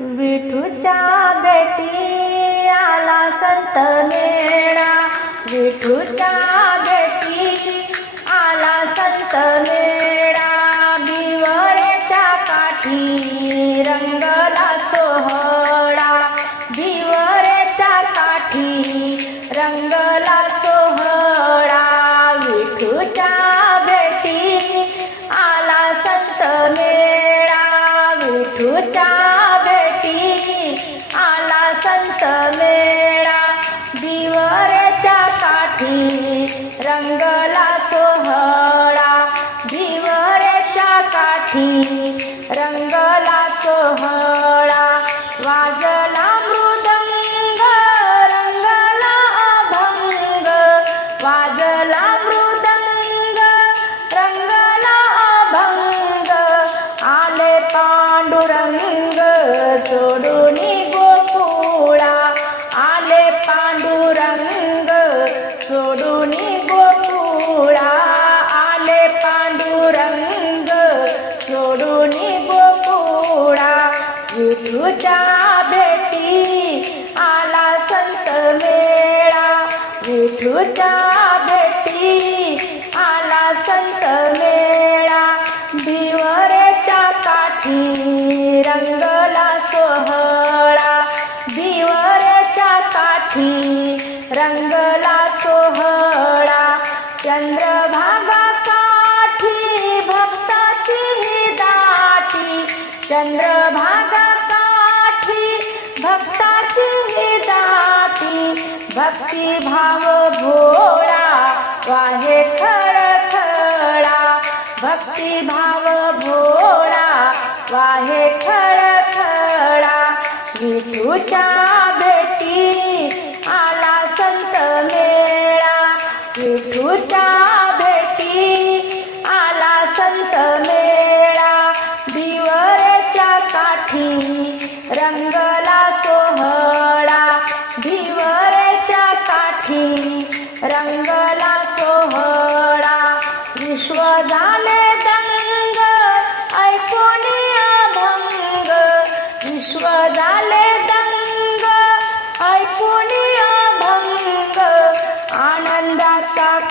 विठूच्या बेटी आला संत मेळा विठूच्या बेटी सोहळा वाजला मृदंग रंगला अभंग. वाजला मृदंग रंगला अभंग. आले पांडुरंग सोड तुझ्या भेटी आला संत मेळा. विठूच्या भेटी आला संत मेळा. दिवरेच्या काठी रंगला सोहळा. दिवरेच्या काठी रंगला सोहळा. चंद्रभागा काठी भक्ताची दाटी. चंद्रभागा भक्ताची दाती भक्ती भाव भोळा वाहे खळखळा. भक्ती भाव भोळा वाहे खळखळा. विठूच्या बेटी आला संत मेळा. विठूच्या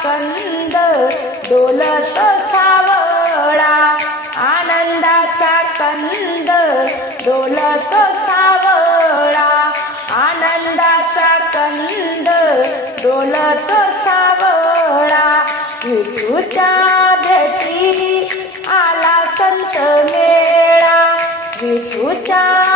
कंद डोलत सावळा. आनंदाचा कंद डोलत सावळा. आनंदाचा कंद डोलत सावळा. विठूच्या भेटी आला संत मेळा. विठूच्या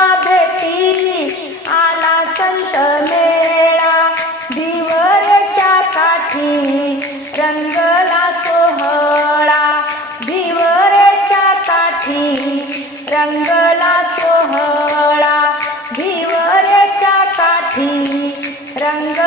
रंगला सोहळा भिवऱ्याच्या काठी रंग